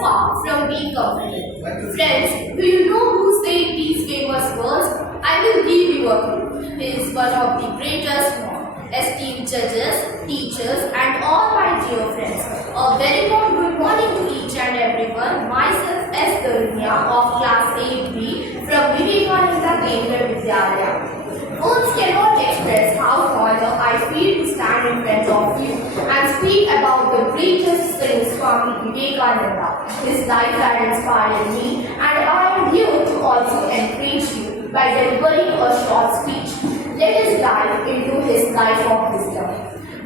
Far from being comfortable. Friends, do you know who said these famous words? I will give you a clue. He is one of the greatest esteemed judges, teachers, and all my dear friends. A very warm good morning to each and everyone. Myself, S. Darunya of class 8B from Vivekananda Kendra Vidyalaya. Words cannot express how honored I feel to stand in front of you and speak about the greatest saint Swami Vivekananda. His life had inspired me, and I am here to also encourage you by delivering a short speech. Let us dive into his life of wisdom.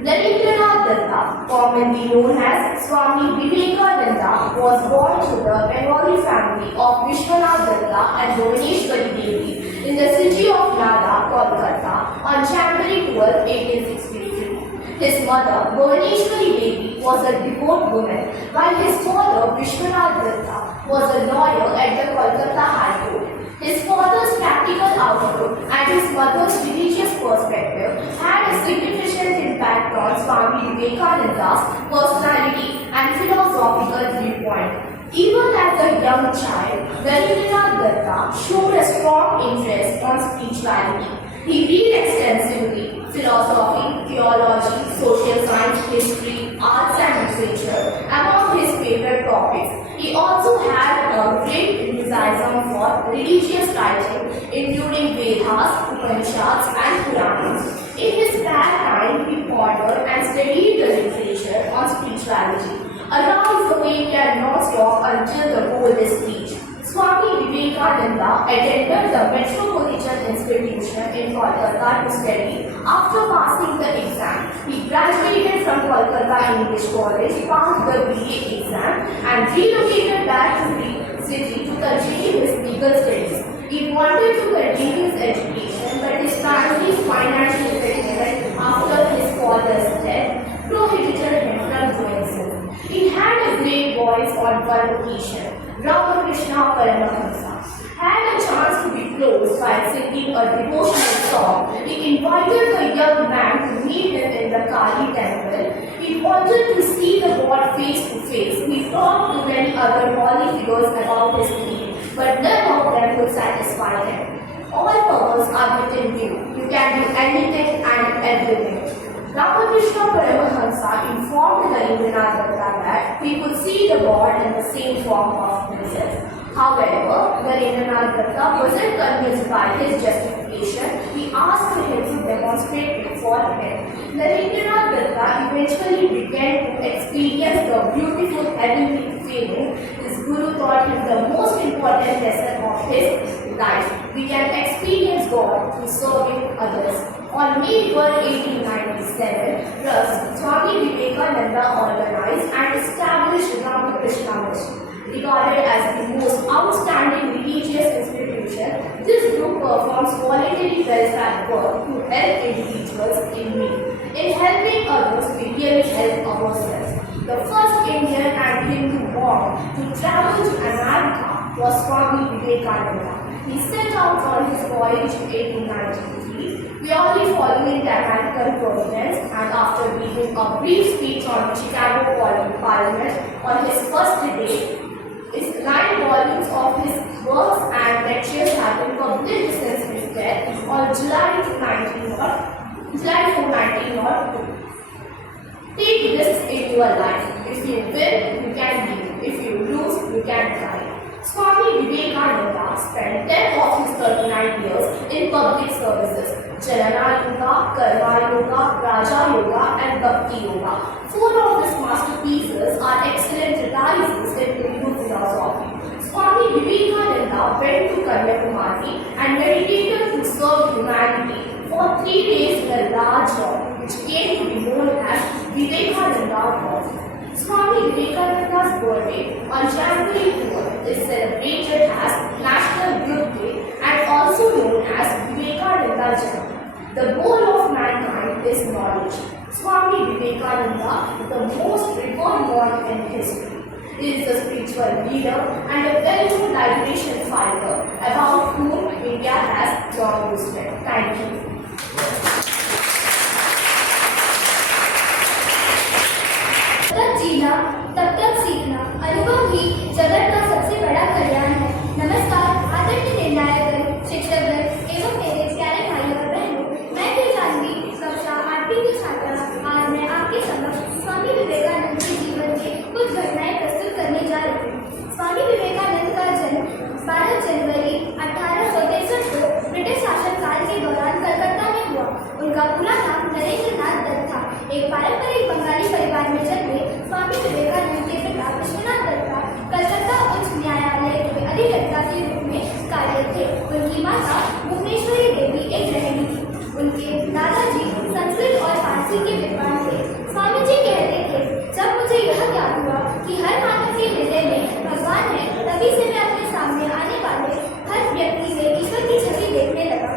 Narendranath Datta, commonly known as Swami Vivekananda, was born to the Bengali family of Vishwanath Datta and Bhuvaneshwari Devi in the city of Nada, Kolkata, on January 12, 1863. His mother, Bhuvaneshwari Devi, was a devout woman, while his father, Vishwanath Datta, was a lawyer at the Kolkata High Court. His father's practical outlook and his mother's religious perspective had a significant impact on Swami Vivekananda's personality and philosophical viewpoint. Even as a young child, Narendranath Datta showed a strong interest on spirituality. He read extensively philosophy, theology, social science, history, arts and literature among his favorite topics. He also had a great enthusiasm for religious writing, including Vedas, Upanishads and Puranas. In his spare time, he pondered and studied the literature on spirituality. Around the way cannot stop until the goal is reached. Swami Vivekananda attended the Metropolitan Institution in Kolkata to study. After passing the exam, he graduated from Kolkata English College, passed the BA exam, and relocated back to the city to continue his legal studies. He wanted to continue his education, but his family's financial settlement after his father's death prohibited him from doing so. He had a great voice on one occasion. Ramakrishna Paramahamsa had a chance to be close while singing a devotional song. He invited the young man to meet him in the Kali temple. He wanted to see the God face to face. He talked to many other holy figures about his need, but none of them could satisfy him. All powers are within you. You can do anything and everything. Ramakrishna Paramahamsa informed Narendranath Datta that he could see the God in the same form of himself. However, Narendranath Datta wasn't convinced by his justification. He asked him to demonstrate it for him. Narendranath Datta eventually began to experience the beautiful heavenly feeling. His guru taught him the most important lesson of his life. We can experience God through serving others. On May 12, 1897, thus Swami Vivekananda organized and established Ramakrishna Mission. Regarded as the most outstanding religious institution, this group performs voluntary welfare work to help individuals in need. In helping others, we really help ourselves. The first Indian and Hindu born to travel to America was Swami Vivekananda. He set out on his voyage in 1893, purely following the American providence, and after giving a brief speech on Chicago Parliament on his first day, his 9 volumes of his works and lectures have been published since his death on July 4, 1902. Take risks in your life. If you win, you can win. If you lose, you can try. Swami Vivekananda spent 10 of his 39 years in public services: Janana Yoga, Karma Yoga, Raja Yoga, and Bhakti Yoga. 4 of his masterpieces are excellent treatises in Hindu philosophy. Swami Vivekananda went to Kanyakumari and meditated to serve humanity for 3 days in a large hall, which came to be known as Vivekananda Hall. Swami Vivekananda's birthday on January 4 is celebrated as National Youth Day and also known as Vivekananda Jayanti. The goal of mankind is knowledge. Swami Vivekananda is the most revered monk in history. He is a spiritual leader and a well-known liberation fighter about whom India has long respect. Thank you. तब तक जीना, तब तक सीखना, अनुभव ही 12 जनवरी 1863 को British शासनकाल के दौरान कलकत्ता में हुआ। उनका पूरा नाम नरेंद्र नाथ दत्त था। एक पारंपरिक बंगाली परिवार में जन्मे स्वामी विवेकानंद के पिता विश्वनाथ दत्ता कलकत्ता उच्च न्यायालय के अधिवक्ता के रूप में कार्यरत थे। उनकी माता भुवनेश्वरी देवी एक गृहिणी थी। उनके दादाजी संस्कृत और फारसी के विद्वान थे। स्वामी जी कहते थे, जब मुझे यह ज्ञात हुआ कि हर मानव के हृदय में भगवान है, तभी से मैं अपने सामने आने वाले हर व्यक्ति में ईश्वर की छवि देखने लगा।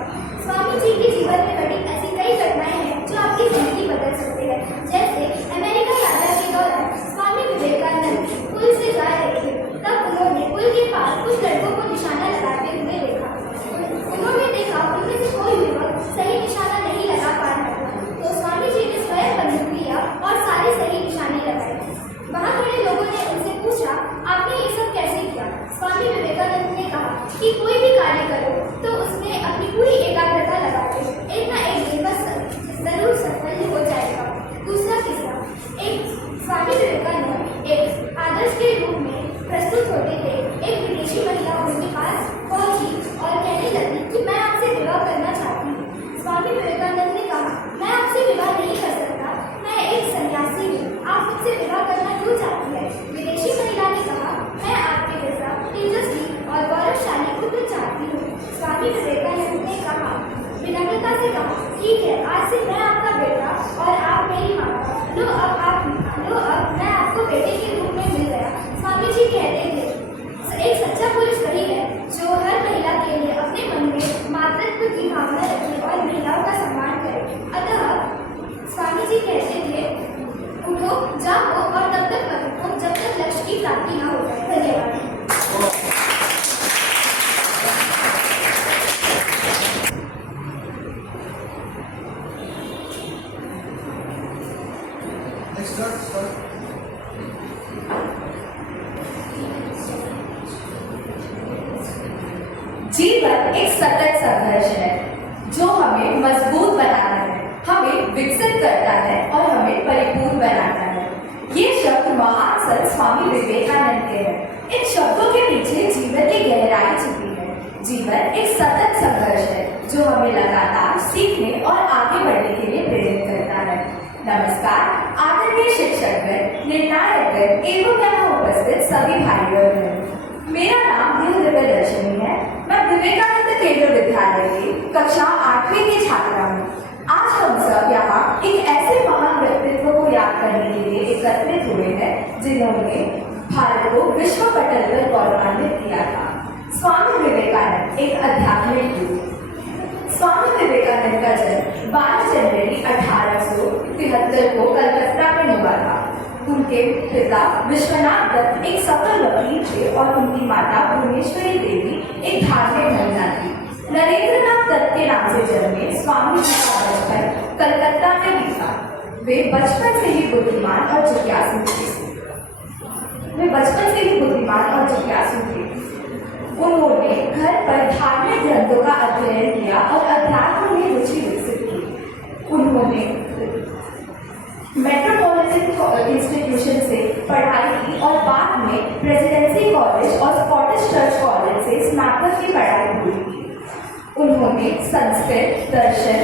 स्वामी जी के जीवन में घटित ऐसी कई घटनाएं हैं जो आपकी जिंदगी बदल सकते हैं। जैसे अमेरिका यात्रा के दौरान स्वामी विवेकानंद पुल से जा रहे थे, तब उन्होंने पुल के पास कुछ लड़कों को निशाना लगाते हुए देखा। उन्होंने देखा उनमें से कोई युवक सही निशाना नहीं लगा पा रहा था, तो स्वामी जी ने स्वयं बंदूक लिया और सारे सही निशाने लगाए। वहाँ खड़े लोगों ने उनसे पूछा, आपने ये सब कैसे किया? स्वामी विवेकानंद ने कहा कि कोई भी कार्य करो तो उसमें अपनी पूरी एकाग्रता लगा दो, एक ना एक दिन बस जरूर सफल हो जाएगा। दूसरा किस्सा, एक स्वामी विवेकानंद एक आदर्श के रूप में प्रस्तुत होते थे। एक विदेशी महिला उनके पास पहुंची और कहने लगी कि मैं आपसे विवाह करना चाहती हूँ। स्वामी विवेकानंद ने कहा, मैं आपसे विवाह नहीं कर सकता, मैं एक सन्यासी हूँ, आप मुझसे विवाह करना क्यों चाहती है? विदेशी महिला ने कहा, मैं आपके जैसा तेजस्वी और गौरवशाली पुत्र चाहती हूँ। स्वामी विवेकानंद ने कहा, विनम्रता से कहा, ठीक है, आज से मैं आपका बेटा और आप मेरी माता। लो अब मैं आपको बेटे के रूप में मिल गया। स्वामी जी कहते थे, एक सच्चा पुरुष वही है जो हर महिला के लिए अपने मन में मातृत्व की भावना रखे और महिलाओं का सम्मान करे। अतः स्वामी जी कहते थे, उठो, जाओ और तब तक मत रुको जब तक लक्ष्य की प्राप्ति न हो जाए। धन्यवाद। जीवन एक सतत संघर्ष है जो हमें मजबूत बनाता है, हमें विकसित करता है और हमें परिपूर्ण बनाता है। ये शब्द महान संत स्वामी विवेकानंद के हैं। इन शब्दों के पीछे जीवन की गहराई छिपी है। जीवन एक सतत संघर्ष है जो हमें लगातार सीखने और आगे बढ़ने के लिए प्रेरित करता है। नमस्कार, आदरणीय शिक्षकगण, निर्णायकगण एवं यहाँ उपस्थित सभी भाइयों और बहनों, मेरा नाम दिव्यदर्शनी है। मैं विवेकानंद केंद्र विद्यालय की कक्षा 8वीं की छात्रा हूँ। आज हम सब यहाँ एक ऐसे महान व्यक्तित्व को याद करने के लिए एकत्रित हुए हैं जिन्होंने भारत को विश्व पटल पर गौरवान्वित किया था। स्वामी विवेकानंद एक आध्यात्मिक गुरु। स्वामी विवेकानंद का जन्म 12 जनवरी 1873 को कलकत्ता में हुआ था। उनके पिता विश्वनाथ दत्त एक सफल वकील थे और उनकी माता भुवनेश्वरी देवी एक धार्मिक महिला थी। नरेंद्र नाथ दत्त के नाम से जन्मे स्वामी जी का बचपन कलकत्ता में बीता। वे बचपन से ही बुद्धिमान और जिज्ञासु थे। उन्होंने घर पर धार्मिक ग्रंथों का अध्ययन किया और अध्यात्म में रुचि विकसित की। उन्होंने मेट्रोपॉलिटन इंस्टीट्यूशन से पढ़ाई की और बाद में प्रेसिडेंसी कॉलेज और स्कॉटिश चर्च कॉलेज से स्नातक की पढ़ाई पूरी की। उन्होंने संस्कृत दर्शन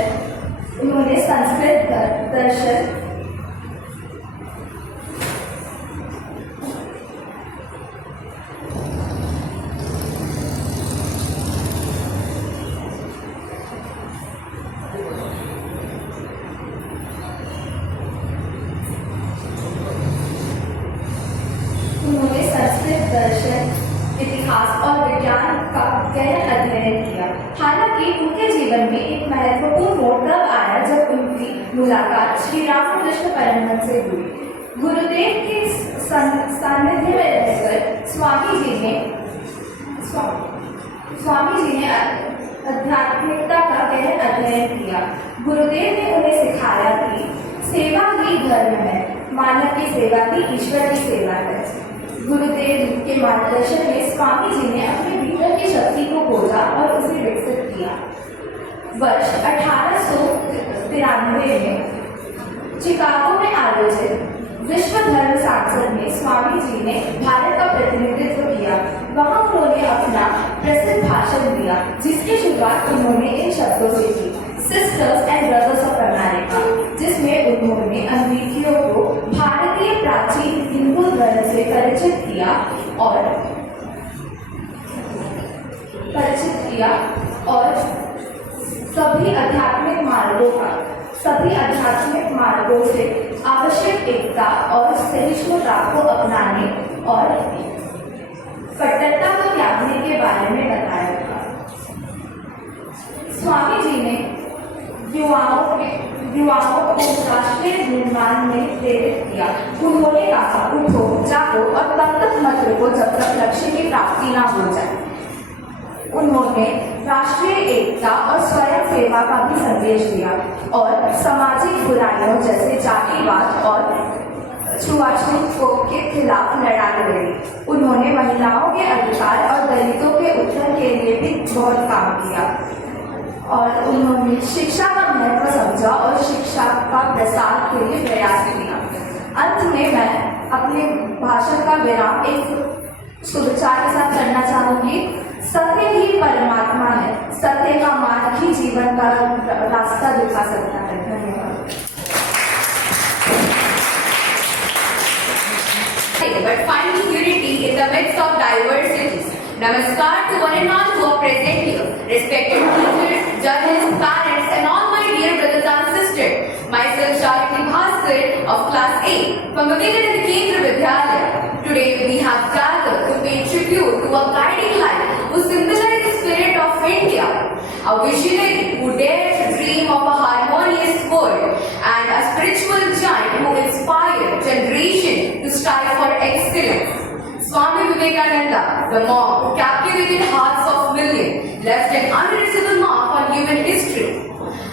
इतिहास और विज्ञान का गहन अध्ययन किया। हालांकि उनके जीवन में एक महत्वपूर्ण मोड़ तब आया जब उनकी मुलाकात श्री रामकृष्ण परमहंस से हुई। गुरुदेव के सानिध्य में रहकर स्वामी जी ने आध्यात्मिकता का गहन अध्ययन किया। गुरुदेव ने उन्हें सिखाया कि सेवा ही धर्म है, मानव की सेवा ही ईश्वर की सेवा है। गुरुदेव के मार्गदर्शन में स्वामी जी ने अपने भीतर की शक्ति को खोजा और उसे विकसित किया। वर्ष 1893 में चिकागो में आयोजित विश्व धर्म संसद में स्वामी जी ने भारत का प्रतिनिधित्व किया। वहां उन्होंने अपना शुरुआत उन्होंने इन शब्दों से की, sisters and brothers of America, जिसमें उन्होंने अमेरिकियों को भारतीय प्राचीन हिंदू धर्म से परिचित किया और सभी आध्यात्मिक मार्गों से आवश्यक एकता और सहिष्णुता को अपनाने और कट्टरता को त्यागने के बारे में बताया था। स्वामी जी ने युवाओं को राष्ट्रीय निर्माण में प्रेरित किया। उन्होंने कहा, उठो, जागो और तब तक मत रुको जब तक लक्ष्य की प्राप्ति ना हो जाए। उन्होंने राष्ट्रीय एकता और स्वयं सेवा का भी संदेश दिया और सामाजिक बुराइयों जैसे जातिवाद और छुआछूत के खिलाफ लड़ाई लड़ी। उन्होंने महिलाओं के अधिकार और दलितों के उत्थान के लिए भी बहुत काम किया और उन्होंने शिक्षा का महत्व समझा और शिक्षा का प्रसार के लिए प्रयास किया। अंत में मैं अपने भाषण का विराम एक शुभचार के साथ करना चाहूंगी। सत्य ही परमात्मा है, सत्य का मार्ग ही जीवन का रास्ता दिखा सकता है। धन्यवाद। But finding unity in the midst of diversities. Namaskar to one and all who are present here, respected teachers, judges, parents, and all my dear brothers and sisters. Myself, Sharti Bhaskar of Class 8 from Vivekananda Kendra Vidyalaya. Today we have gathered to pay tribute to a guiding light who symbolizes the spirit of India, a visionary who dared to dream of a harmonious world, and a spiritual giant who inspired generation to strive for excellence. Swami Vivekananda, the monk who captivated hearts of millions, left an unresistible mark on human history.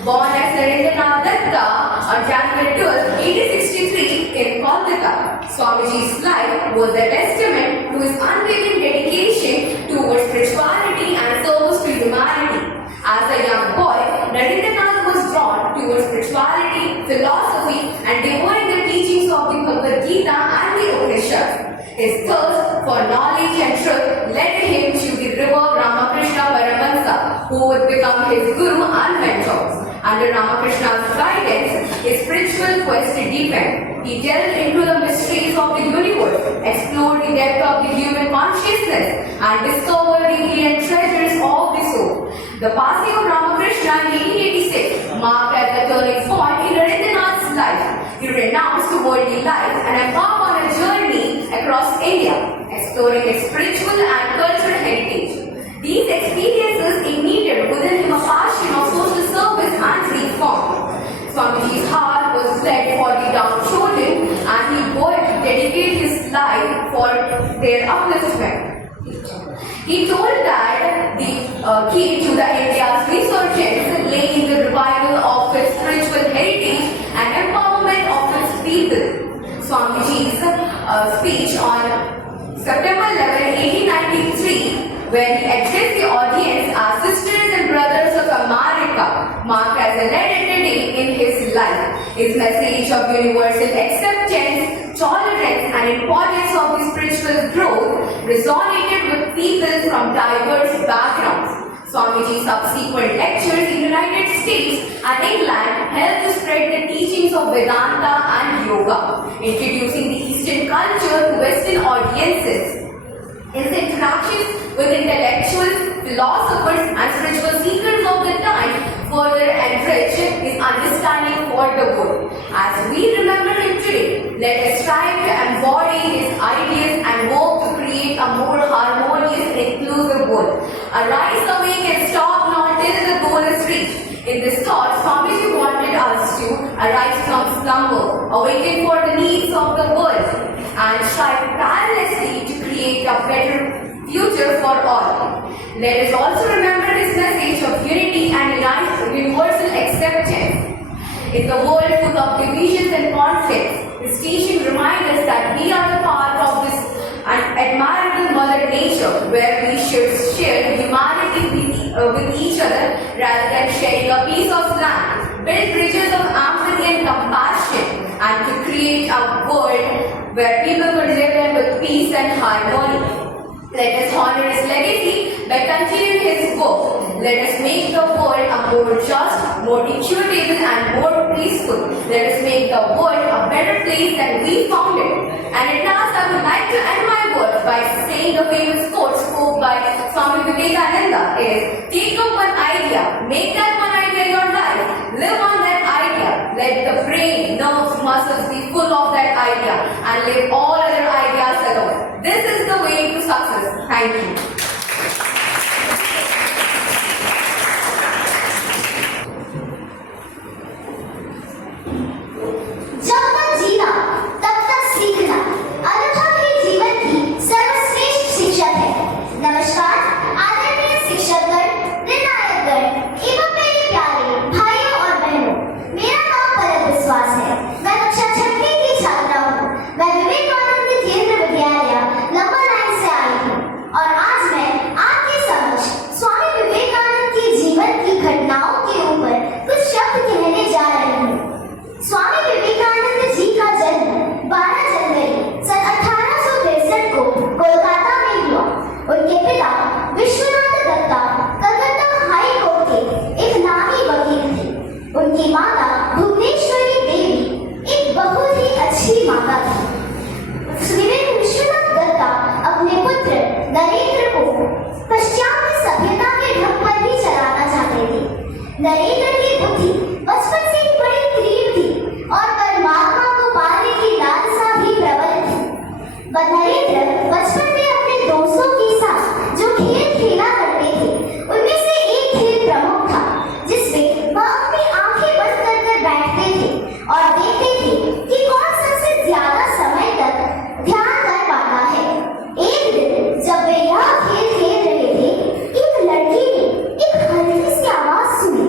Born as Narendranath Datta on January 12, 1863 in Kolkata, Swamiji's life was a testament to his unwavering dedication towards spirituality and service to humanity. As a young boy, Narendranath was drawn towards spirituality, philosophy, and devouring the teachings of the Bhagavad Gita and the Upanishads. His thirst for knowledge and truth led him to the river Ramakrishna Paramahansa, who would become his guru and mentor. Under Ramakrishna's guidance, his spiritual quest deepened. He delved into the mysteries of the universe, explored the depth of the human consciousness, and discovered the hidden treasures of the soul. The passing of Ramakrishna in 1886 marked as a turning point in Narendranath's life. He renounced worldly life and embarked on a journey across India, exploring its spiritual and cultural heritage. These experiences ignited within him a passion of social service and reform. Swamiji's heart was led for the downtrodden, and he vowed to dedicate his life for their upliftment. He told that the key to the India's resurgence lay in the revival of its spiritual heritage and empowerment of its people. Swamiji's speech on September 11, 1893, when he addressed the audience as Sisters and Brothers of America, marked as a legendary day in his life. His message of universal acceptance, tolerance, and importance of the spiritual growth resonated with people from diverse backgrounds. Swamiji's subsequent lectures in the United States and England helped to spread the teachings of Vedanta and Yoga, introducing the Eastern culture to Western audiences. His interactions with intellectuals, philosophers, and spiritual seekers of the time further enriched his understanding for the world. As we remember him today, let us strive to embody his ideas and work to create a more harmonious and inclusive world. Arise, awake, and stop not till the goal is reached. In this thought, Swamiji wanted us to arise from slumber, awaken for the needs of the world, and strive tirelessly to create a better future for all. Let us also remember his message of unity and universal acceptance. In the world full of divisions and conflicts, his teaching reminds us that we are the part of this admirable Mother Nature, where we should share humanity with each other rather than sharing a piece of land, build bridges of empathy and compassion, and to create a world where people could live in with peace and harmony. Let us honor his legacy by continuing his work. Let us make the world a more just, more equitable and more peaceful. Let us make the world a better place than we found it. And at last I would like to end my words by saying the famous quote spoke by Swami Vivekananda is, take up one idea, make that one idea your life, live on that idea, let the brain, nerves, muscles be full of that idea and leave all other ideas alone. This is the way to success. Thank you. जब तक जीना तब तक सीखना अनुभव ही जीवन की सर्वश्रेष्ठ शिक्षक है। नमस्कार आदरणीय शिक्षकगण, निर्णायकगण एवं मेरे प्यारे भाइयों और बहनों, मेरा नाम परम विश्वास है। मैं कक्षा 6वीं की छात्रा हूँ। मैं विवेकानंद केंद्र विद्यालय नंबर 9 से आई हूँ और आज मैं आपके समक्ष स्वामी विवेकानंद के जीवन की घटनाओं के ऊपर कुछ शब्द कहने जा रही हूँ। स्वामी विवेकानंद जी का जन्म 12 जनवरी सन 1863 को कोलकाता में हुआ। उनके पिता विश्वनाथ दत्ता कलकत्ता हाई कोर्ट के एक नामी वकील थे। उनकी माता भुवनेश्वरी देवी एक बहुत ही अच्छी माता थी। विश्वनाथ दत्ता अपने पुत्र नरेंद्र को पाश्चात्य सभ्यता के ढंग पर भी चलाना चाहते थे। नरेंद्र की बुद्धि बचपन से ही बड़ी तीव्र थी और परमात्मा को पाने की लालसा भी प्रबल थी। नरेंद्र बचपन में अपने दोस्तों के साथ जो खेल खेला करते थे, उनमें से एक खेल प्रमुख था जिसमें वह अपनी आंखें बंद कर बैठते थे और देखते थे कि कौन सबसे ज्यादा समय तक ध्यान कर पाता है। एक दिन जब वे यह खेल खेल रहे थे, एक लड़की ने एक हल्की सी आवाज सुनी,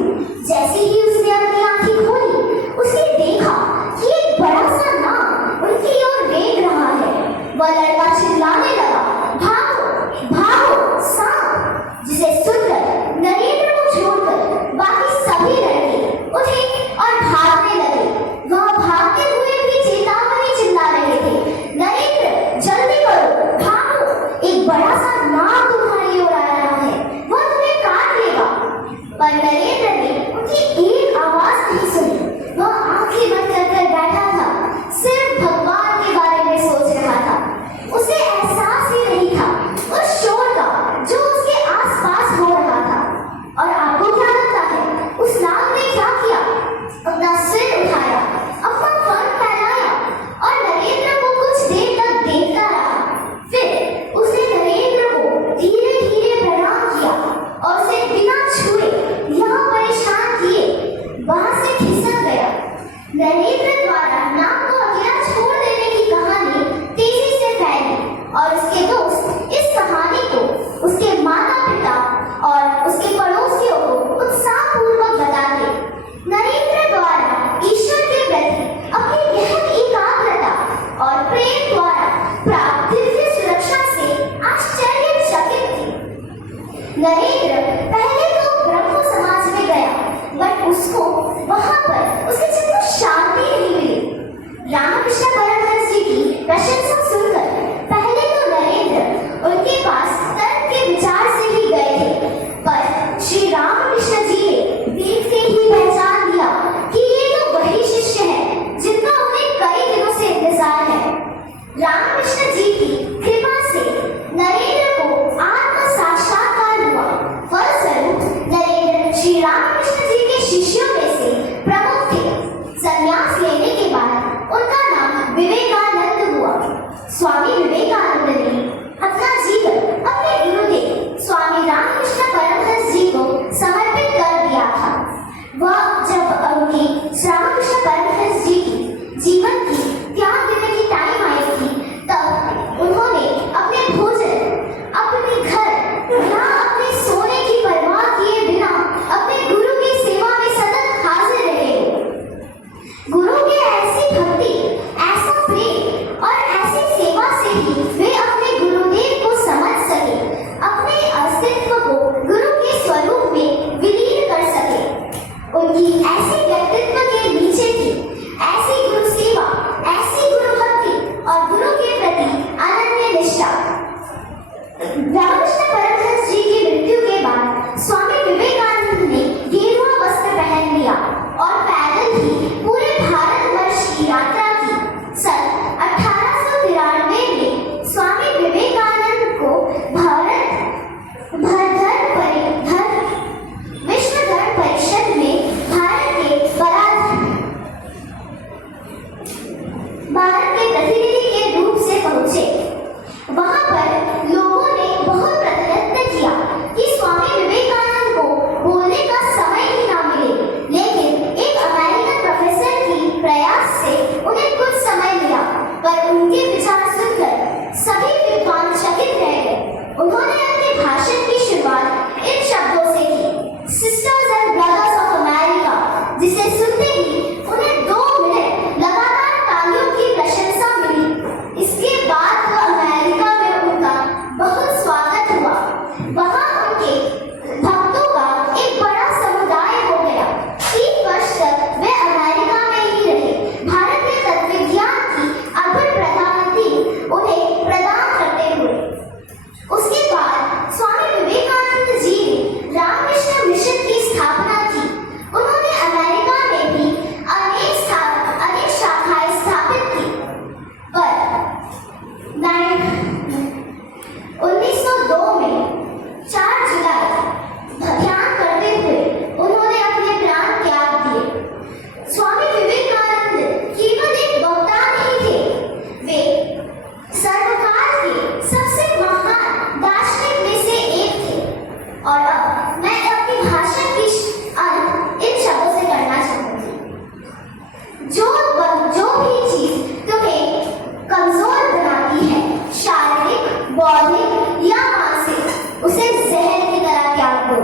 बौद्धिक या मानसिक, उसे जहर की तरह त्याग दो।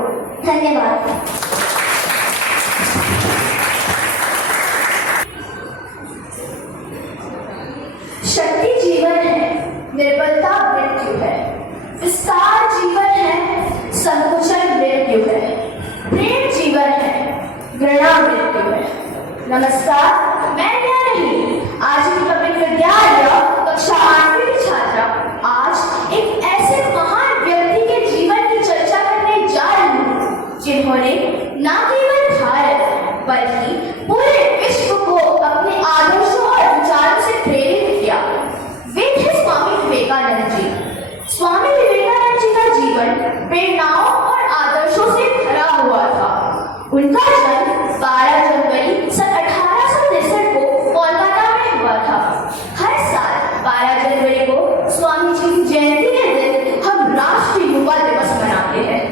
धन्यवाद। शक्ति जीवन है, निर्बलता मृत्यु है। विस्तार जीवन है, संकुचन मृत्यु है। प्रेम जीवन है, घृणा मृत्यु है। नमस्कार, मैं क्या नहीं, आज की पब्लिक विद्यालय कक्षा 8वीं की छात्रा आज एक ऐसे महान व्यक्ति के जीवन की चर्चा करने जा रही हूँ जिन्होंने न केवल भारत बल्कि पूरे विश्व को अपने आदर्शों और विचारों से प्रेरित किया। वे थे स्वामी विवेकानंद जी। स्वामी विवेकानंद जी का जीवन प्रेरणाओं और आदर्शों से भरा हुआ था। उनका जन्म 12 जनवरी सन 1863 को कोलकाता में हुआ था। हर साल 12 जनवरी को स्वामी जी की जयंती के दिन हम राष्ट्रीय युवा दिवस मनाते हैं।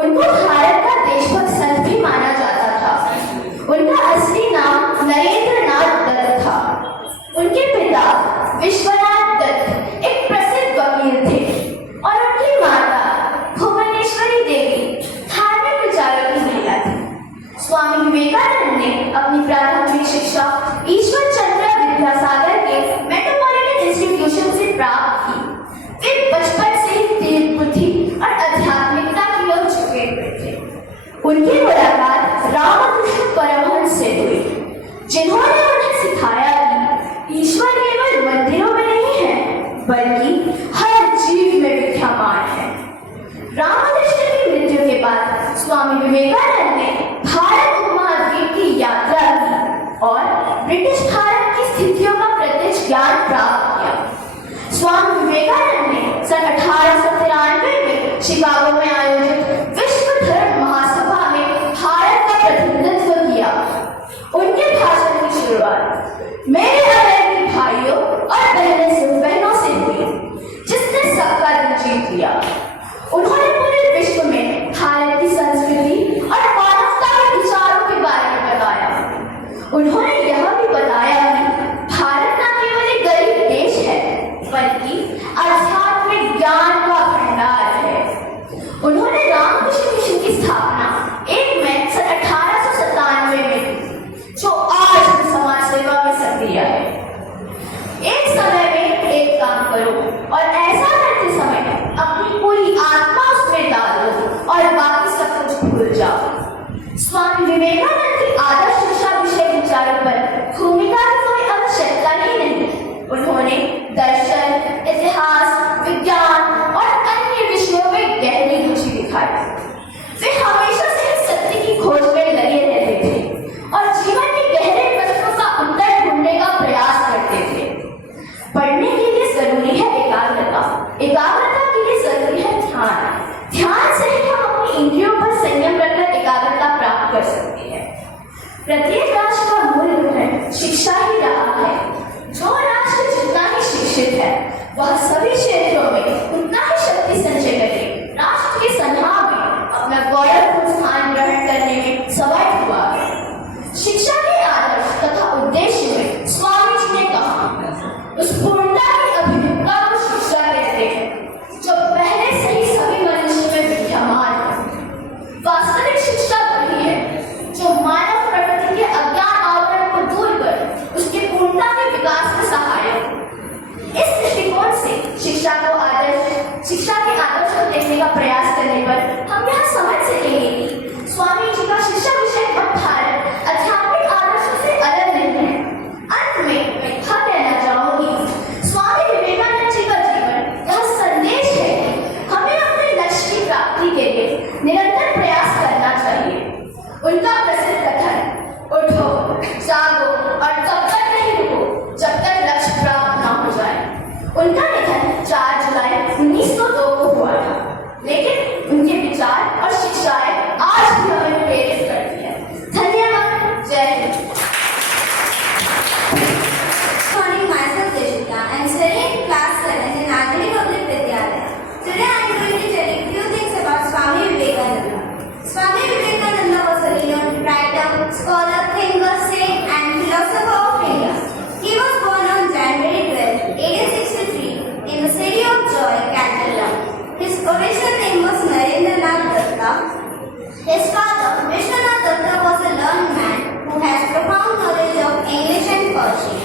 उनको भारत का देशभक्त संत भी माना जाता था। उनका असली नाम नरेंद्र नाथ दत्त था। उनके पिता विश्वनाथ दत्त एक प्रसिद्ध वकील थे और उनकी माता भुवनेश्वरी देवी धार्मिक विचारों की महिला थी। स्वामी विवेकानंद ने अपनी प्राथमिक शिक्षा ईश्वर चंद्र विद्यासागर के मेट्रोपॉलिटन इंस्टीट्यूशन से प्राप्त की। वे बचपन से ही तीव्र बुद्धि और आध्यात्मिकता की ओर झुके हुए थे। उनकी मुलाकात रामकृष्ण परमहंस से हुई, जिन्होंने उन्हें सिखाया कि ईश्वर केवल मंदिरों में नहीं है बल्कि हर जीव में विद्यमान है। रामकृष्ण की मृत्यु के बाद स्वामी विवेकानंद ने भारत उपमहाद्वीप की यात्रा की और ब्रिटिश भारत की स्थितियों का प्रत्यक्ष ज्ञान प्राप्त किया। स्वामी विवेकानंद ने सन 1893 में शिकागो में आयोजित विश्व धर्म महासभा में भारत का प्रतिनिधित्व किया। उनके भाषण की शुरुआत मेरे अमेरिकी भाइयों और बहनों से हुई, जिसने सबका दिल जीत लिया। उन्होंने पूरे विश्व में भारत की संस्कृति और मानवता के विचारों के बारे में बताया। उन्होंने यह भी बताया कि भारत न केवल एक गरीब देश है बल्कि आध्यात्मिक ज्ञान का भंडार है। उन्होंने रामकृष्ण मिशन की स्थापना 1 मई सन 1897 में की, जो आज भी समाज सेवा में सक्रिय है। एक समय में एक काम करो और ऐसा करते समय अपनी पूरी आत्मा उसमें डालो और बाकी सब कुछ भूल जाओ। स्वामी विवेकानंद की आदर्श शिक्षा विषय विचारों पर भूमिका की कोई आवश्यकता ही नहीं। उन्होंने दर्शन, इतिहास, विज्ञान और अन्य विषयों में गहरी रुचि दिखाई। वे हमेशा से सत्य की खोज में लगे रहते थे और जीवन के गहरे प्रश्नों का उत्तर ढूंढने का प्रयास करते थे। पढ़ने के लिए जरूरी है एकाग्रता, एकाग्रता के लिए जरूरी है ध्यान। ध्यान से ही हम अपनी इंद्रियों पर संयम रखकर एकाग्रता प्राप्त कर सकते हैं। प्रत्येक राष्ट्र का मूल लक्ष्य शिक्षा ही रहा है। जो राष्ट्र जितना ही शिक्षित है वह सभी क्षेत्रों में उतना ही शक्ति संचय करे, राष्ट्र के संहार में अपना गौरवपूर्ण स्थान ग्रहण करने में समर्थ हुआ है। शिक्षा के आदर्श तथा उद्देश्य में स्वामी जी ने कहा, उस पूर्णता की अभिमुखता को शिक्षा कहते हैं जो पहले से ही सभी मनुष्य में विद्यमान है। वास्तविक शिक्षा वही है जो मानव प्रकृति के अज्ञान आवरण को दूर कर उसकी पूर्णता के विकास में सहायक हो। इस दृष्टिकोण से शिक्षा के आदर्श को देखने का प्रयास करने पर हम यह समझ सकेंगे कि स्वामी जी का शिक्षा विषय अब भारत आध्यात्मिक आदर्शों से अलग नहीं है। अंत में मैं यह कहना चाहूंगी, स्वामी विवेकानंद जी का जीवन यह संदेश है कि हमें अपने लक्ष्य की प्राप्ति के लिए निरंतर प्रयास करना चाहिए। उनका प्रसिद्ध कथन, उठो, जागो और तब तक नहीं रुको जब तक लक्ष्य प्राप्त न हो जाए। उनका निधन 4 जुलाई 1902 को हुआ था, लेकिन उनके विचार और शिक्षाएं आज भी हमें प्रेरित करती है। धन्यवाद। जय Hind. Myself Jessica. I am studying class 7 in Nagari Public Vidyalaya. Today I am going to tell you few things about Swami Vivekananda. Swami Vivekananda was a renowned writer, scholar, thinker, saint and philosopher of India. He was born on January 12, 1863 in the city of Joy, Calcutta. His father, Vishwanath Datta, was a learned man who has profound knowledge of English and poetry.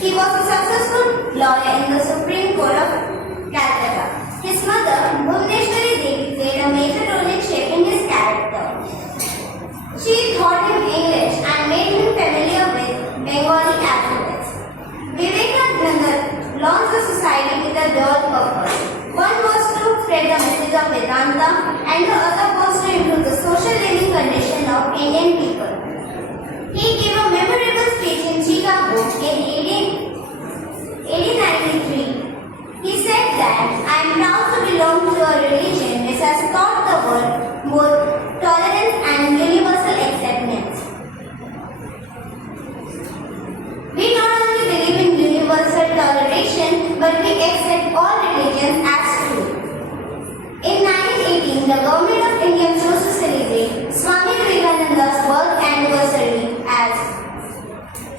He was a successful lawyer in the Supreme Court of Calcutta. His mother, Bhuvneshwari Devi, played a major role in shaping his character. She taught him English and made him familiar with Bengali alphabets. Vivekananda launched the society with a dual purpose. One was to spread the message of Vedanta and the other was to improve the social living condition of Indian people. He gave a memorable speech in Chicago in 1893. He said that, "I am proud to belong to a religion which has taught the world both tolerance and universal acceptance." We not only believe in universal toleration, but we accept all religions as true. In 1918, the Government of India chose to celebrate Swami Vivekananda's birth anniversary as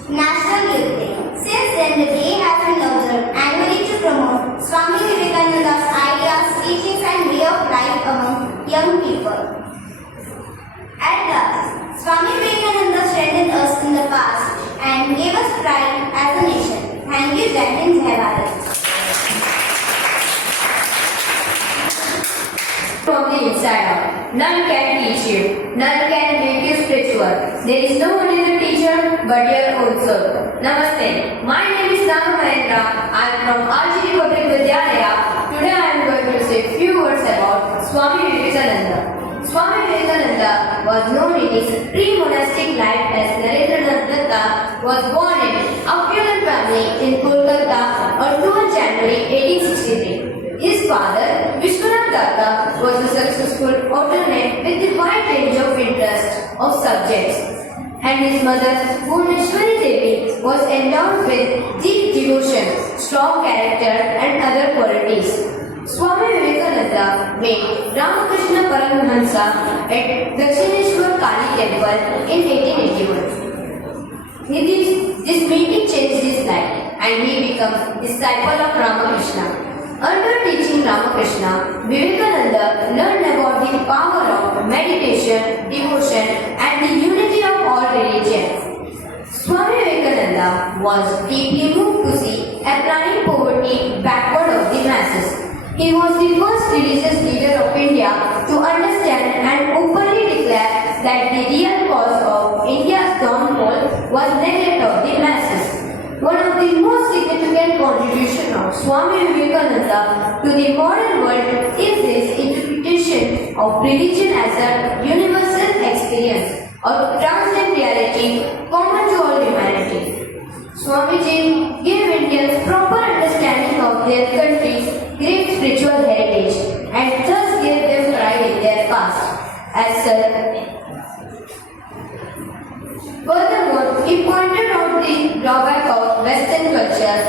National Youth Day. Since then, the day has been observed annually to promote Swami Vivekananda's ideas, teachings and way of life among young people. At last, Swami Vivekananda strengthened us in the past and gave us pride as a nation. Thank you, Jai Hind, Jai Bharat. From the inside out. None can teach you. None can make you spiritual. There is no one is a teacher but your own soul. Namaste. My name is Nanu Mahendra. I am from RGD Public Vidyalaya. Today I am going to say a few words about Swami Vivekananda. Swami Vivekananda was known in his pre-monastic life as Narendranath Datta, was born in affluent family in Kolkata on 2 January 1863. His father, Vishwanath Datta, was a successful alternate with a wide range of interest of subjects, and his mother, Bhuvneshwari Devi, was endowed with deep devotion, strong character, and other qualities. Swami Vivekananda met Ramakrishna Paramahansa at Dakshineshwar Kali Temple in 1881. This meeting changed his life, and he became disciple of Ramakrishna. Under teaching Ramakrishna, Vivekananda learned about the power of meditation, devotion, and the unity of all religions. Swami Vivekananda was deeply moved to see applying poverty backward of the masses. He was the first religious leader of India to understand and openly declare that the real cause of India's downfall was neglect of the masses. One of the most significant contributions of Swami Vivekananda to the modern world is his interpretation of religion as a universal experience of transcendent reality common to all humanity. Swamiji gave Indians proper understanding of their country's great spiritual heritage and thus gave them pride in their past. As such, furthermore, he pointed out the drawback of Western culture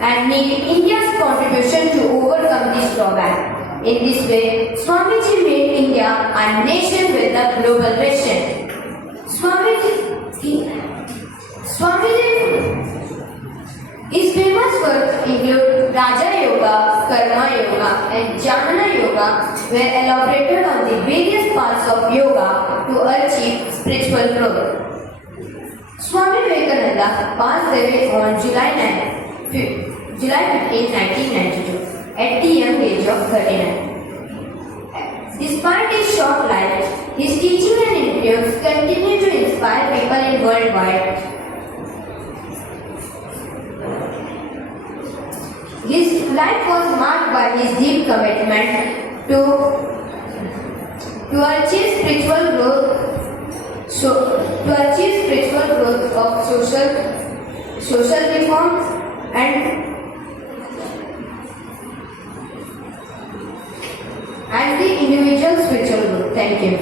and made India's contribution to overcome this drawback. In this way, Swamiji made India a nation with a global vision. His famous works include Raja Yoga, Karma Yoga, and Jnana Yoga, were elaborated on the various parts of yoga to achieve spiritual growth. Swami Vivekananda passed away on July 15, 1992, at the young age of 39. Despite his short life, his teaching and influence continue to inspire people in worldwide. His life was marked by his deep commitment to achieve spiritual growth of social reforms and the individual spiritual growth. Thank you.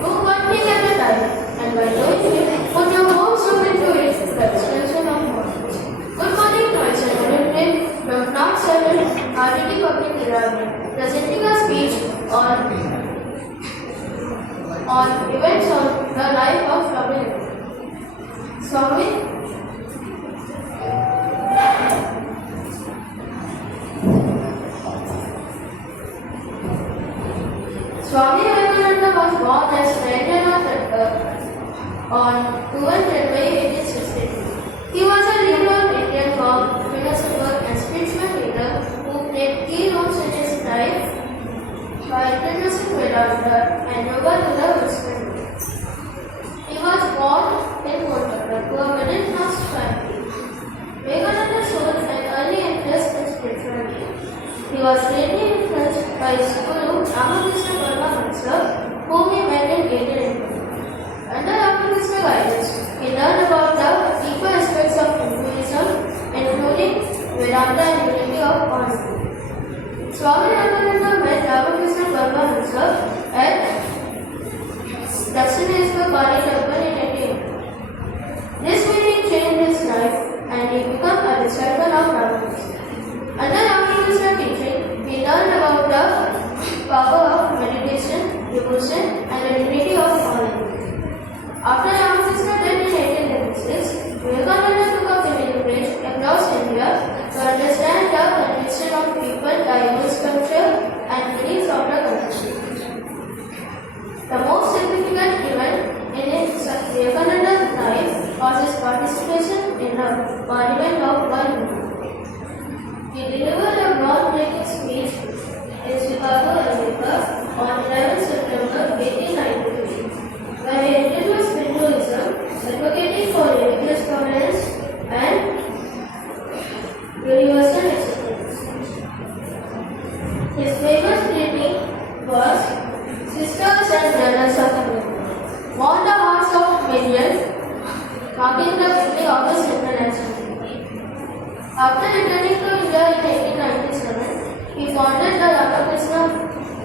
Go one thing at a time, and by doing it, put your whole soul into it. The expression of on 12 February 1862. He was a renowned Indian monk, philosopher, and spiritual leader who played key roles in his life by introducing Vedanta and Yoga to the Western world. He was born in Kolkata to a middle-class family. Vivekananda showed an early interest in spirituality. He was greatly influenced by his guru Ramakrishna Paramahansa, whom he met in 1880. Under Ramakrishna guidance, he learned about the deeper aspects of Hinduism, including Vedanta and unity of all. Swami Ramananda met Ramakrishna Paramahansa at Dakshineshwar Kali Temple in 1880. This meeting changed his life and he became a disciple of Ramakrishna. Under Ramakrishna teaching, he learned about the power of meditation, devotion, and the unity of all. After Ramakrishna died in 1896, Vivekananda took a pilgrimage across India to understand the condition of people, diverse culture, and beliefs of the country. The most significant event in Vivekananda's life was his participation in the Parliament of One Hindu. He delivered a groundbreaking speech in Chicago, America on 11 September 1893, where he introduced Hinduism, advocating for religious tolerance and universal acceptance. His famous greeting was, "Sisters and brothers of India, won the hearts of millions," marking the beginning of his international. After returning to India in 1897, he founded the Ramakrishna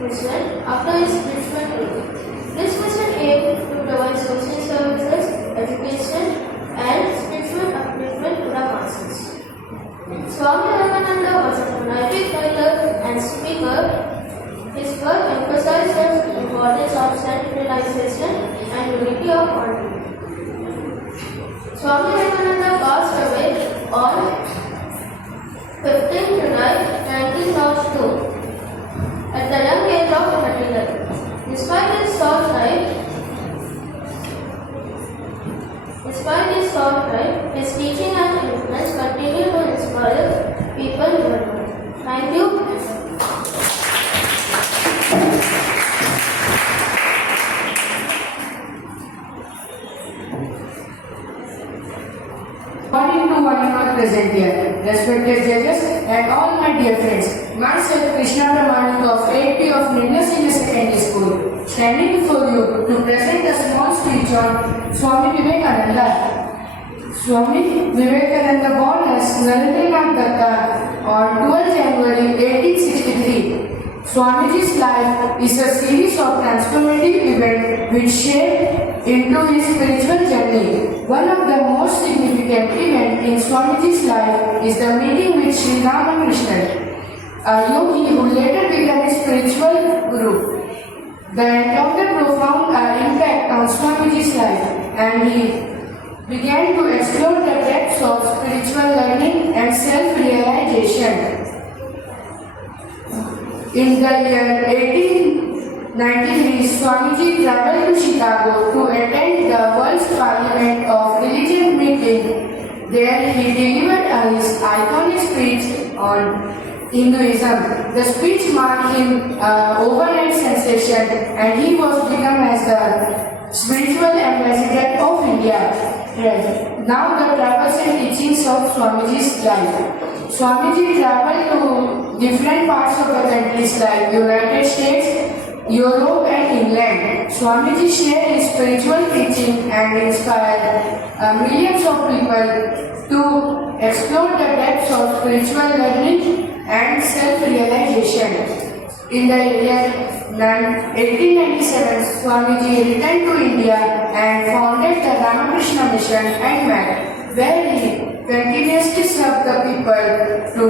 Mission after his spiritual training. This mission aimed to provide social services, education, and spiritual upliftment to the masses. Swami Ramananda was a prolific writer and speaker. His work emphasized the importance of self-realization and unity of all. Swami Ramananda passed away on 15 July 1902 at the young age of 39. Despite his short life, his teaching and influence continue to inspire people worldwide. Thank you. Morning to one and all present here, respected judges and all my dear friends. Myself, Krishna Pramanand of 8P of Nirna Senior Secondary School, standing before you to present a small speech on Swami Vivekananda. Swami Vivekananda born as Narendranath Datta on 12 January 1863. Swamiji's life is a series of transformative events which shaped into his spiritual journey. One of the most significant events in Swamiji's life is the meeting with Sri Ramakrishna, a yogi who later became a spiritual guru. The encounter profound impact on Swamiji's life, and he began to explore the depths of spiritual learning and self-realization. In the year 1893, Swamiji traveled to Chicago to attend the World's Parliament of Religion meeting. There he delivered his iconic speech on Hinduism. The speech marked him overnight sensation, and he was become as the spiritual ambassador of India. Now the travels and teachings of Swamiji's life. Swamiji traveled to different parts of the countries like United States, Europe and England. Swamiji shared his spiritual teaching and inspired millions of people to explore the depths of spiritual learning and self-realization. In the year 1897, Swamiji returned to India and founded the Ramakrishna Mission at Mac, where he continuously served the people to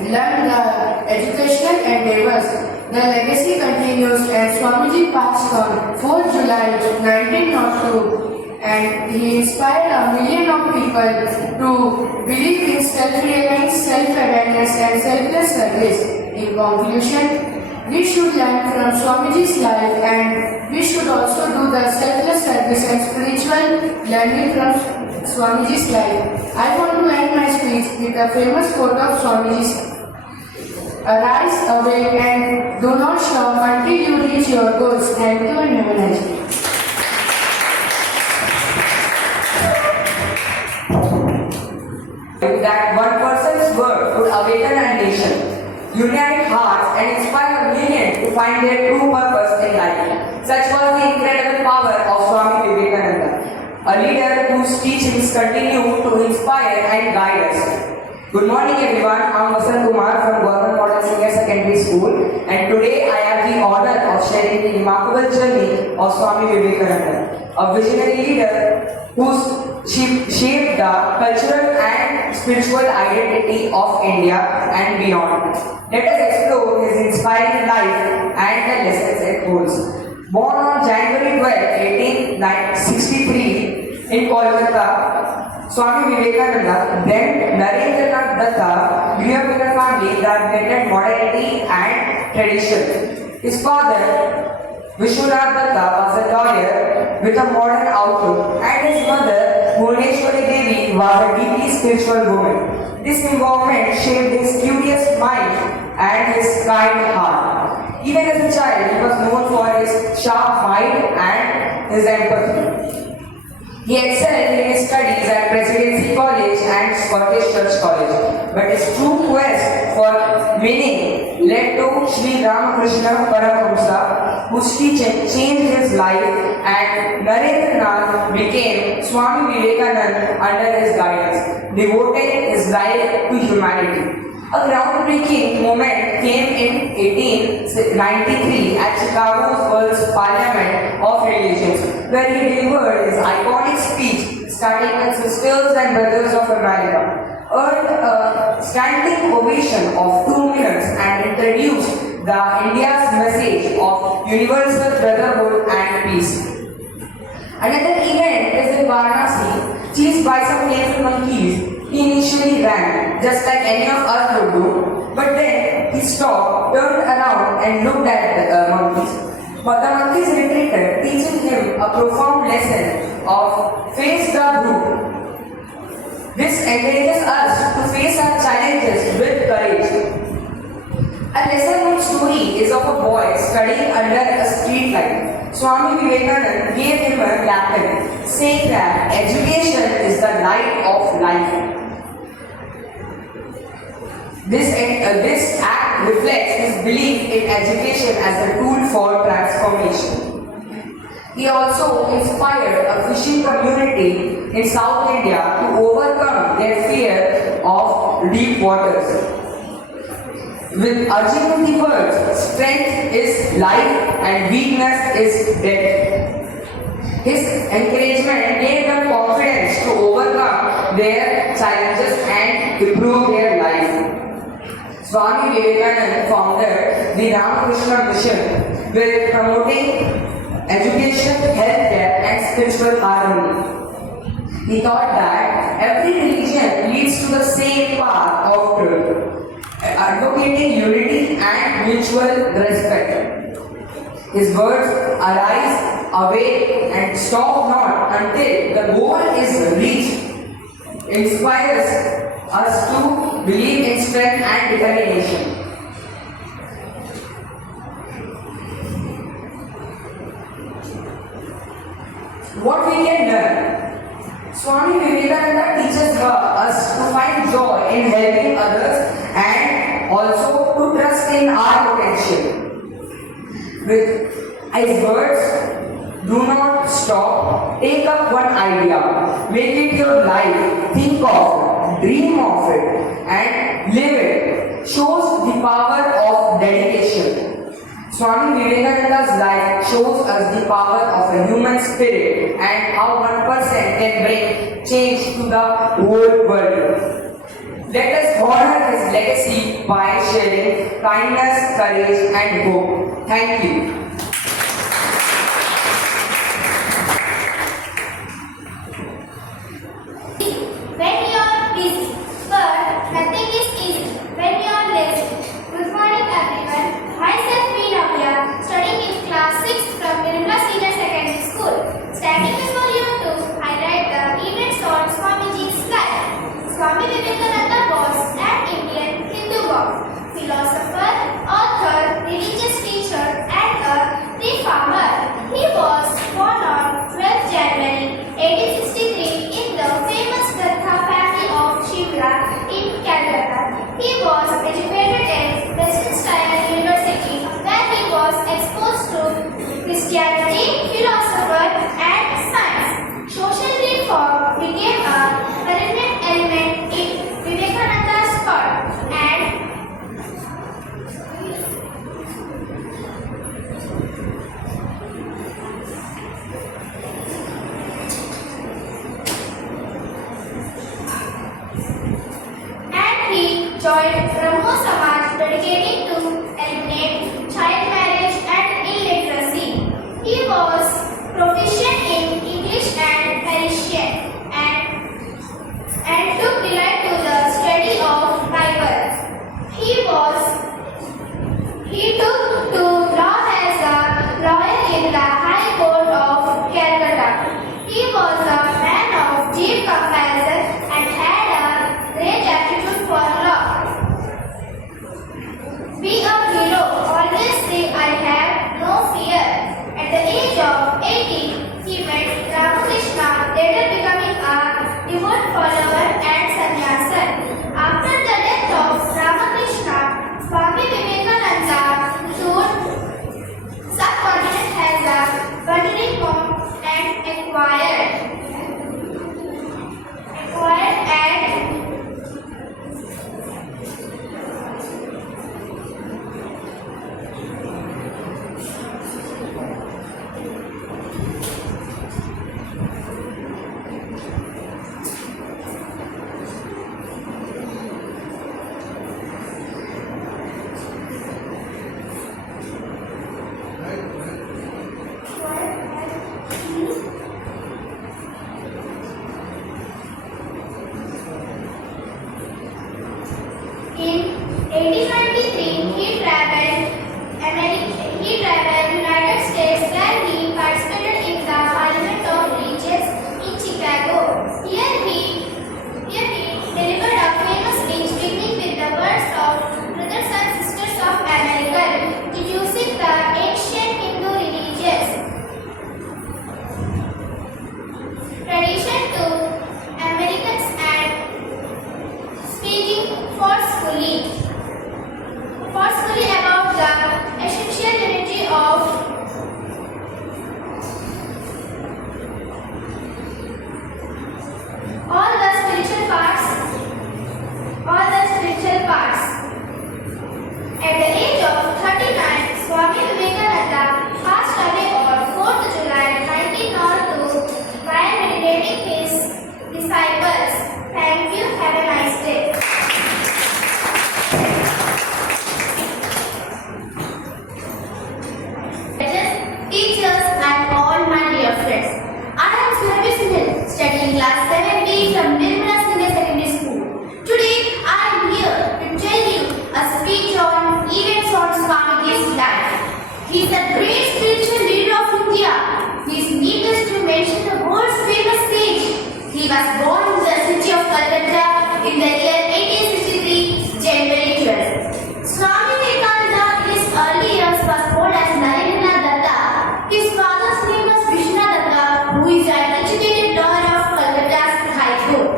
learn the educational endeavors. The legacy continues, and Swamiji passed on 4 July 1902, and he inspired a million of people to believe in self-reliance, self-awareness and selfless service. In conclusion, we should learn from Swamiji's life and we should also do the selfless service and spiritual learning from Swamiji's life. I want to end my speech with a famous quote of Swamiji's: "Arise, awake, and do not stop until you reach your goals." Thank you and have a nice day. That one person's word could awaken a nation, unite hearts, and inspire millions to find their true purpose in life. Such was the incredible power of Swami Vivekananda, a leader whose teachings continue to inspire and guide us. Good morning, everyone. I am Vasant Kumar from Government Model Senior Secondary School, and today I have the honor of sharing the remarkable journey of Swami Vivekananda, a visionary leader whose shaped the cultural and spiritual identity of India and beyond. Let us explore his inspiring life and the lessons it holds. Born on January 12, 1863 in Kolkata, Swami Vivekananda, then Narendranath Datta, grew up in a family that blended modernity and tradition. His father, Vishwanath Datta, was a lawyer with a modern outlook, and his mother, Bhuvneshwari Devi, was a deeply spiritual woman. This involvement shaped his curious mind and his kind heart. Even as a child, he was known for his sharp mind and his empathy. He excelled in his studies at Presidency College and Scottish Church College, but his true quest for meaning led to Sri Ramakrishna Paramahamsa, whose teaching changed his life, and Narendranath became Swami Vivekananda under his guidance, devoting his life to humanity. A groundbreaking moment came in 1893 at Chicago's World's Parliament of Religions, where he delivered his iconic speech starting with Sisters and Brothers of America, earned a standing ovation of 2 minutes, and introduced the India's message of universal brotherhood and peace. Another event is in Varanasi, chased by some playful monkeys. He initially ran, just like any of us would do, but then he stopped, turned around and looked at the monkeys. But the monkeys retreated, teaching him a profound lesson of face the brute. This encourages us to face our challenges with courage. A lesser-known story is of a boy studying under a street light. Swami Vivekananda gave him a captain, saying that education is the light of life. This act reflects his belief in education as a tool for transformation. He also inspired a fishing community in South India to overcome their fear of deep waters. With urging the words, strength is life and weakness is death. His encouragement gave them confidence to overcome their challenges and improve their life. Swami Vivekananda founded the Ramakrishna Mission with promoting education, healthcare, and spiritual harmony. He thought that every religion leads to the same path of truth, advocating unity and mutual respect. His words, "Arise, awake, and stop not until the goal is reached," inspires us to believe in strength and determination. What we can learn? Swami Vivekananda teaches us to find joy in helping others and also to trust in our potential. With his words, do not stop, take up one idea, make it your life, think of, dream of it, and live it, shows the power of dedication. Swami Vivekananda's life shows us the power of a human spirit and how one person can bring change to the whole world. Let us honor his legacy by sharing kindness, courage, and hope. Thank you. When you are busy, but nothing is easy when you are lazy. Good morning, everyone. Myself, joined Brahmo Samaj dedicated to eliminate child marriage and illiteracy. He was proficient in English and Persian and took delight to the study of Bible. He took to law as a lawyer in the High Court of Calcutta. He was a man of deep comparison and had a great aptitude for law. Be a hero, always say I have no fear. At the age of 18, he met Ramakrishna, later becoming a devout follower and sannyasin. After the death of Ramakrishna, Swami Vivekananda toured subcontinent as a wandering monk and acquired and in 1893, he traveled United States where he participated in the Parliament of Regions in Chicago. Here he delivered a famous speech beginning with the words of Brothers and Sisters of America, introducing the ancient Hindu religious tradition to Americans and speaking forcefully about the essential unity of all the spiritual parts. At the age of 39, Swami Vivekananda passed away on 4th July 1902 while meditating his disciples. Thank you. Have a nice day. Teachers and all my dear friends, I am Surabhi Sunil, studying class 7B from Nirmala Senior Secondary School. Today I am here to tell you a speech on events on Swamiji's life. He is a great spiritual leader of India. He is needless to mention the world's famous sage. He was born in the city of Calcutta in the year 1863, January 12. Swami Vivekananda in his early years was born as Narendra Datta. His father's name was Vishnu Datta, who is an educated lawyer of Calcutta's High Court.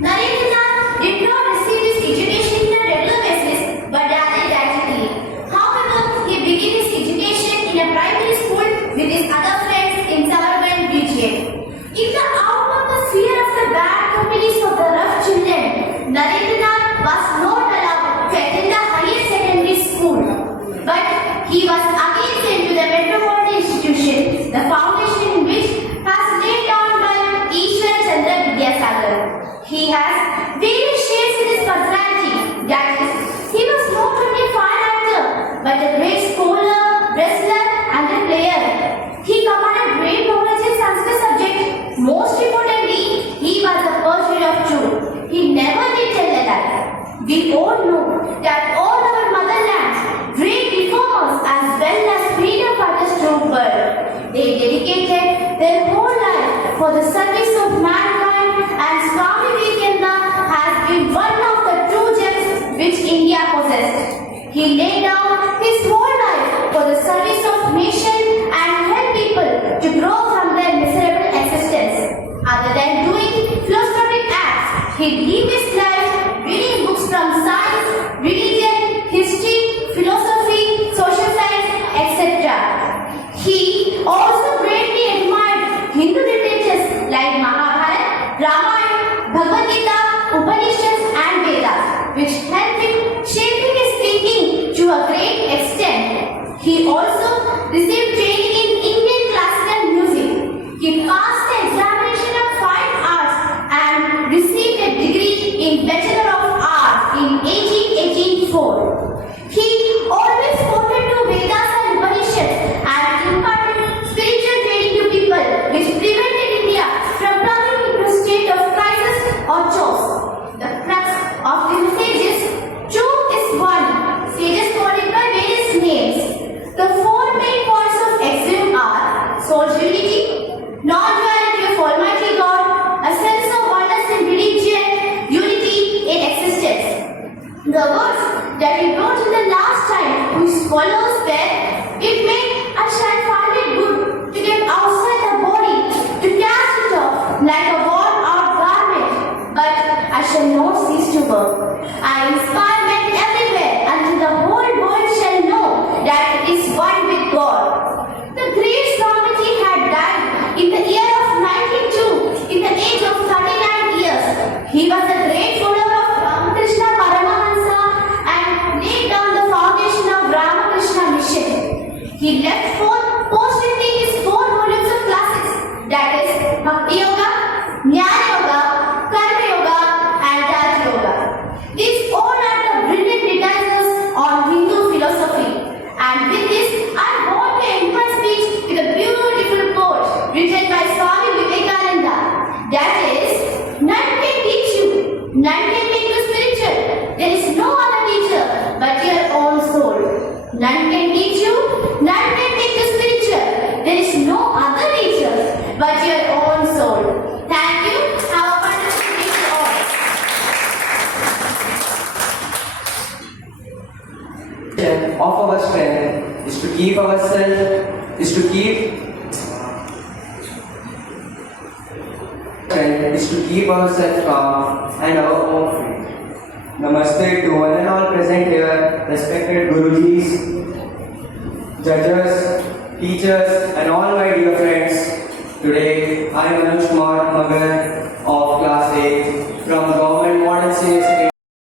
Narendra did not receive his education in a regular basis, but rather gradually. However, he began his education in a primary school with his other friends in suburban region. In the hour of the fear of the bad companies of the rough children, Narendra was not allowed to attend the highest secondary school. But he was again sent to the Metropolitan Institution, the foundation in which has laid down by Ishwar Chandra Vidyasagar. He has various shades in his personality. That is, he was not only a fine actor, but a great scholar, wrestler, and a player. He commanded great knowledge in Sanskrit subject. Most importantly, he was a pursuer of truth. He never did tell a lie. We all know that all our motherland, great reformers as well as freedom fighters took birth. They dedicated their whole life for the service of mankind, and Swami Vivekananda has been one of the true gems which India possessed. He laid down his whole life for the service of nation and help people to grow from their miserable existence. Other than doing philanthropic acts, he lived his life reading books from science, religion, history, philosophy, social science, etc. He also greatly admired Hindu literatures like Mahabharata, Ramayana, Bhagavad Gita, Upanishads and Vedas, which helped him shaping his thinking to a great extent. He also received training in Indian classical music. He passed the examination of fine arts and received a degree work. I inspire men everywhere until the whole world shall know that it is one with God. The great Swamiji had died in the year of 1902 in the age of 39 years. He was a great follower of Ramakrishna Paramahansa and laid down the foundation of Ramakrishna Mission. He left forth posting his 4 volumes of classics, that is Bhakti Yoga, Jnana Yoga, Karma Yoga and Raj Yoga. These all are the brilliant treatises on Hindu philosophy. And with this, I want to end my speech with a beautiful quote written by Swami Vivekananda. That is, none can teach you, none can make you spiritual. There is no other teacher but your own soul. None can teach you, none can make you spiritual. There is no other teacher but your own soul. Thank you. Have a wonderful day to all. Of our strength is to keep ourselves calm and our own free. Namaste to one and all present here, respected Gurujis, judges, teachers and all my dear friends. Today I am Anuj Kumar Magar of class 8 from